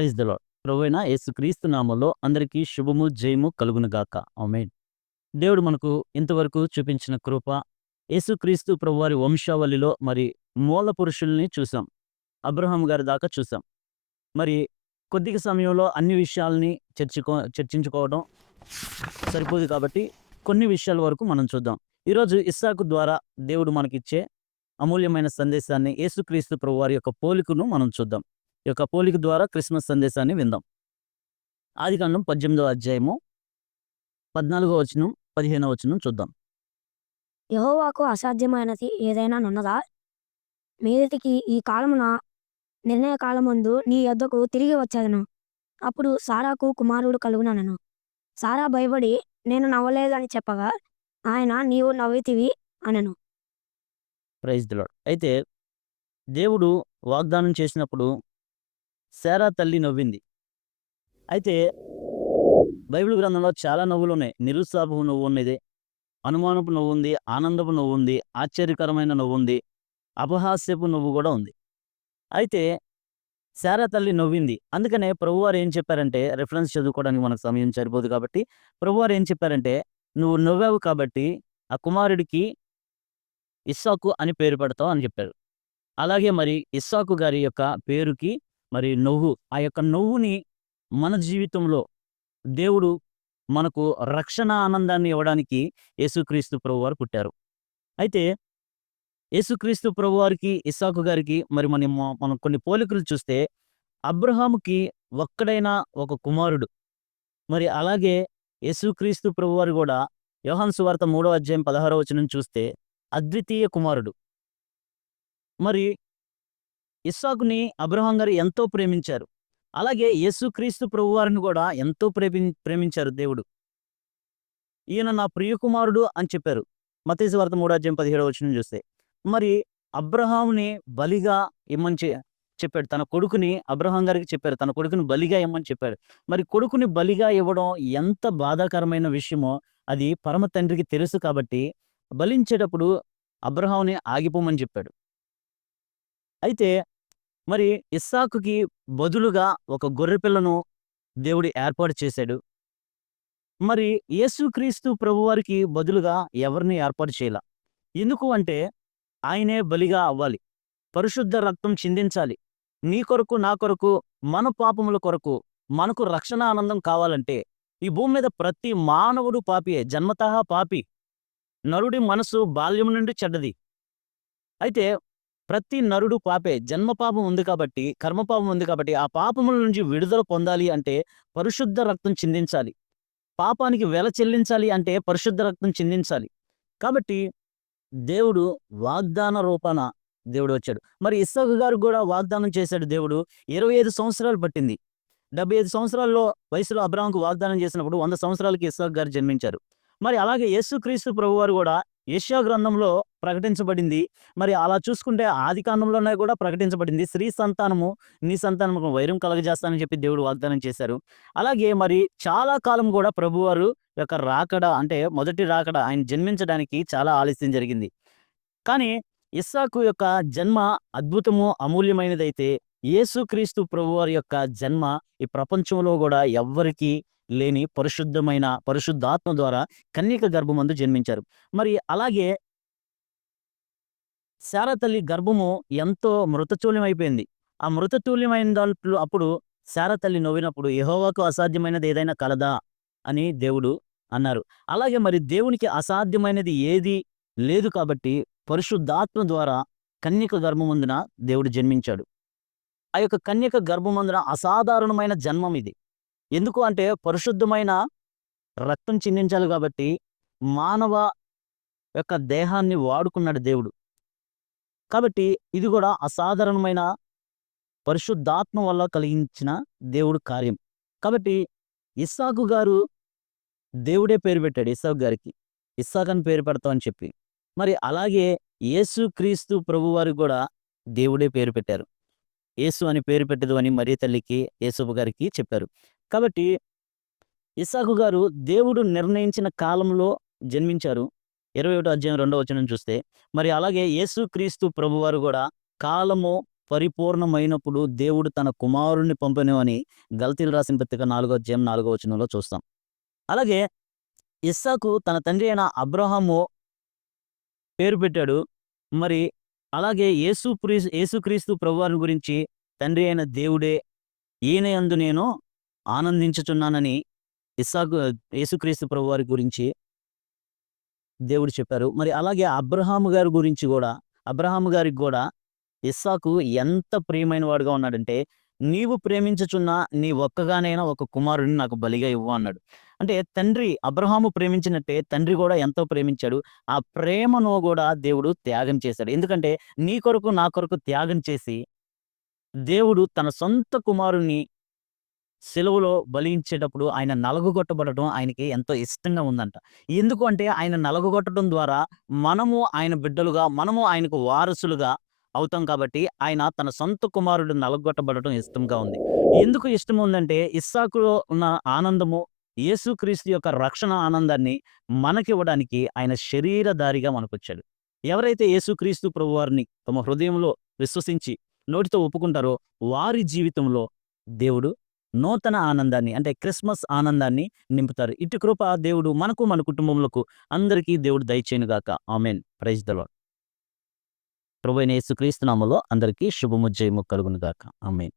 Praise the Lord. ప్రభువైన యేసుక్రీస్తు నామములో అందరికీ శుభము, జయము కలుగును గాక. ఆమేన్. దేవుడు మనకు ఇంతవరకు చూపించిన కృప, యేసుక్రీస్తు ప్రభువారి వంశావళిలో మరి మూల పురుషుల్ని చూసాం. అబ్రహాం గారి దాకా చూసాం. మరి కొద్దిగా సమయంలో అన్ని విషయాల్ని చర్చించుకోవడం సరిపోదు కాబట్టి కొన్ని విషయాల వరకు మనం చూద్దాం. ఈరోజు ఇస్సాకు ద్వారా దేవుడు మనకిచ్చే అమూల్యమైన సందేశాన్ని, యేసుక్రీస్తు ప్రభువారి యొక్క పోలికను మనం చూద్దాం. ఈ యొక్క పోలిక ద్వారా క్రిస్మస్ సందేశాన్ని విందాం. ఆదికాండం 18వ అధ్యాయము 14వ వచనం, 15వ వచనం చూద్దాం. యెహోవాకు అసాధ్యమైనది ఏదైనా నున్నదా? మీదిటికి ఈ కాలమున నిర్ణయ కాలమందు నీ యొద్దకు తిరిగి వచ్చెదను. అప్పుడు సారాకు కుమారుడు కలుగుననెను. సారా భయపడి నేను నవ్వలేదని చెప్పగా ఆయన నీవు నవ్వితివి అనెను. Praise the lord. అయితే దేవుడు వాగ్దానం చేసినప్పుడు శారా తల్లి నవ్వింది. అయితే బైబిల్ గ్రంథంలో చాలా నవ్వులున్నాయి. నిరుత్సాహపు నవ్వు ఉన్నది, అనుమానపు నవ్వు ఉంది, ఆనందపు నవ్వు ఉంది, ఆశ్చర్యకరమైన నవ్వు ఉంది, అపహాస్యపు నవ్వు కూడా ఉంది. అయితే శారా తల్లి నవ్వింది. అందుకనే ప్రభువారు ఏం చెప్పారంటే, రిఫరెన్స్ చదువుకోవడానికి మనకు సమయం సరిపోదు కాబట్టి ప్రభువారు ఏం చెప్పారంటే, నువ్వు నవ్వావు కాబట్టి ఆ కుమారుడికి ఇస్సాకు అని పేరు పెడతావు అని చెప్పారు. అలాగే మరి ఇస్సాకు గారి యొక్క పేరుకి మరి నవ్వు, ఆ యొక్క నవ్వుని మన జీవితంలో దేవుడు మనకు రక్షణ ఆనందాన్ని ఇవ్వడానికి యేసుక్రీస్తు ప్రభువారు పుట్టారు. అయితే యేసుక్రీస్తు ప్రభువారికి, ఇస్సాకు గారికి మరి మనం కొన్ని పోలికలు చూస్తే, అబ్రహాముకి ఒక్కడైన ఒక కుమారుడు. మరి అలాగే యేసుక్రీస్తు ప్రభువారు కూడా యోహాను సువార్త 3వ అధ్యాయం 16వ వచనం చూస్తే అద్వితీయ కుమారుడు. మరి ఇస్సాకుని అబ్రహాం గారు ఎంతో ప్రేమించారు. అలాగే యేసుక్రీస్తు ప్రభువారిని కూడా ఎంతో ప్రేమించారు దేవుడు. ఈయన నా ప్రియ కుమారుడు అని చెప్పారు. మత్తయి సువార్త 3వ అధ్యాయం 17వ వచనం చూస్తే. మరి అబ్రహాముని బలిగా ఇమ్మని చెప్పాడు. తన కొడుకుని అబ్రహాం గారికి చెప్పారు. తన కొడుకుని బలిగా ఇమ్మని చెప్పాడు. మరి కొడుకుని బలిగా ఇవ్వడం ఎంత బాధాకరమైన విషయమో అది పరమ తండ్రికి తెలుసు కాబట్టి బలించేటప్పుడు అబ్రహాముని ఆగిపోమని చెప్పాడు. అయితే మరి ఇస్సాకుకి బదులుగా ఒక గొర్రెపిల్లను దేవుడు ఏర్పాటు చేశాడు. మరి యేసుక్రీస్తు ప్రభువారికి బదులుగా ఎవరిని ఏర్పాటు చేయల. ఎందుకు అంటే ఆయనే బలిగా అవ్వాలి. పరిశుద్ధ రక్తం చిందించాలి. నీ కొరకు, నా కొరకు, మన పాపముల కొరకు మనకు రక్షణ ఆనందం కావాలంటే ఈ భూమి మీద ప్రతి మానవుడు పాపియే, జన్మతః పాపి. నరుడి మనసు బాల్యం నుండి చెడ్డది. అయితే ప్రతి నరుడు పాపే. జన్మ పాపం ఉంది కాబట్టి, కర్మపాపం ఉంది కాబట్టి ఆ పాపముల నుంచి విడుదల పొందాలి అంటే పరిశుద్ధ రక్తం చిందించాలి. పాపానికి వెల చెల్లించాలి అంటే పరిశుద్ధ రక్తం చిందించాలి. కాబట్టి దేవుడు వాగ్దాన రూపాన దేవుడు వచ్చాడు. మరి ఇస్సాకు గారికి కూడా వాగ్దానం చేశాడు దేవుడు. 25 సంవత్సరాలు పట్టింది. 75 సంవత్సరాల్లో వయసులో అబ్రాహాముకు వాగ్దానం చేసినప్పుడు 100 సంవత్సరాలకి ఇస్సాకు గారు జన్మించారు. మరి అలాగే యేసుక్రీస్తు ప్రభువారు కూడా యెషయా గ్రంథంలో ప్రకటించబడింది. మరి అలా చూసుకుంటే ఆదికాండంలోనే కూడా ప్రకటించబడింది. స్త్రీ సంతానము నీ సంతానముకు వైరం కలగజేస్తానని చెప్పి దేవుడు వాగ్దానం చేశారు. అలాగే మరి చాలా కాలం కూడా ప్రభువారు యొక్క రాకడ అంటే మొదటి రాకడ ఆయన జన్మించడానికి చాలా ఆలస్యం జరిగింది. కానీ ఇస్సాకు యొక్క జన్మ అద్భుతము, అమూల్యమైనదైతే యేసుక్రీస్తు ప్రభువారి యొక్క జన్మ ఈ ప్రపంచంలో కూడా ఎవ్వరికీ లేని పరిశుద్ధాత్మ ద్వారా కన్యక గర్భమందు జన్మించారు. మరి అలాగే శారా తల్లి గర్భము ఎంతో మృతతుల్యమైపోయింది. ఆ మృతతుల్యమైన దాంట్లో అప్పుడు శారా తల్లి నవ్వినప్పుడు యెహోవాకు అసాధ్యమైనది ఏదైనా కలదా అని దేవుడు అన్నారు. అలాగే మరి దేవునికి అసాధ్యమైనది ఏది లేదు కాబట్టి పరిశుద్ధాత్మ ద్వారా కన్యక గర్భమందున దేవుడు జన్మించాడు. ఆ యొక్క కన్యక గర్భమందున అసాధారణమైన జన్మం ఇది. ఎందుకు అంటే పరిశుద్ధమైన రక్తం చిందించాలి కాబట్టి మానవ యొక్క దేహాన్ని వాడుకున్నాడు దేవుడు. కాబట్టి ఇది కూడా అసాధారణమైన పరిశుద్ధాత్మ వల్ల కలిగించిన దేవుడు కార్యం. కాబట్టి ఇస్సాకు గారు దేవుడే పేరు పెట్టాడు ఇస్సాకు గారికి. ఇస్సాకు అని పేరు పెడతాం అని చెప్పి. మరి అలాగే యేసుక్రీస్తు ప్రభువారికి కూడా దేవుడే పేరు పెట్టారు. యేసు అని పేరు పెట్టదు అని మరియ తల్లికి, యేసప్ప గారికి చెప్పారు. కాబట్టి ఇస్సాకు గారు దేవుడు నిర్ణయించిన కాలంలో జన్మించారు. 21వ అధ్యాయం 2వ వచనం చూస్తే మరి అలాగే యేసుక్రీస్తు ప్రభువారు కూడా కాలము, పరిపూర్ణమైనప్పుడు దేవుడు తన కుమారుడిని పంపెను అని గలతీయులకు రాసిన పత్రిక 4వ అధ్యాయం 4వ వచనంలో చూస్తాం. అలాగే ఇస్సాకు తన తండ్రి అయిన అబ్రాహాము పేరు పెట్టాడు. మరి అలాగే యేసుక్రీస్తు ప్రభువారిని గురించి తండ్రి అయిన దేవుడే ఈయన యందు నేను ఆనందించుచున్నానని ఇస్సాకు యేసుక్రీస్తు ప్రభువారి గురించి దేవుడు చెప్పారు. మరి అలాగే అబ్రహాము గారికి గూడా ఇస్సాకు ఎంత ప్రియమైన వాడుగా ఉన్నాడంటే, "నీవు ప్రేమించుచున్న నీ ఒక్కగానైన ఒక కుమారుడిని నాకు బలిగా ఇవ్వు" అన్నాడు. అంటే తండ్రి అబ్రహాము ప్రేమించినట్టే తండ్రి గూడా ఎంతో ప్రేమించాడు. ఆ ప్రేమను గూడా దేవుడు త్యాగం చేశాడు. ఎందుకంటే నీ కొరకు, నా కొరకు త్యాగం చేసి దేవుడు తన సొంత కుమారుడిని సిలువలో బలించేటప్పుడు ఆయన నలగగొట్టబడటం ఆయనకి ఎంతో ఇష్టంగా ఉందంట. ఎందుకు అంటే ఆయన నలగగొట్టడం ద్వారా మనము ఆయన బిడ్డలుగా, మనము ఆయనకు వారసులుగా అవుతాం కాబట్టి ఆయన తన సొంత కుమారుడు నలగొట్టబడటం ఇష్టంగా ఉంది. ఎందుకు ఇష్టం ఉందంటే ఇస్సాకులో ఉన్న ఆనందము, యేసుక్రీస్తు యొక్క రక్షణ ఆనందాన్ని మనకివ్వడానికి ఆయన శరీరధారిగా మనకొచ్చాడు. ఎవరైతే యేసుక్రీస్తు ప్రభువారిని తమ హృదయంలో విశ్వసించి నోటితో ఒప్పుకుంటారో వారి జీవితంలో దేవుడు నూతన ఆనందాన్ని అంటే క్రిస్మస్ ఆనందాన్ని నింపుతారు. ఇట్టి కృప దేవుడు మనకు, మన కుటుంబములకు అందరికీ దేవుడు దయచేయును గాక. ఆమేన్. Praise the Lord. ప్రభువైన యేసుక్రీస్తు నామములో అందరికీ శుభము, జయము కలుగును గాక. ఆమేన్.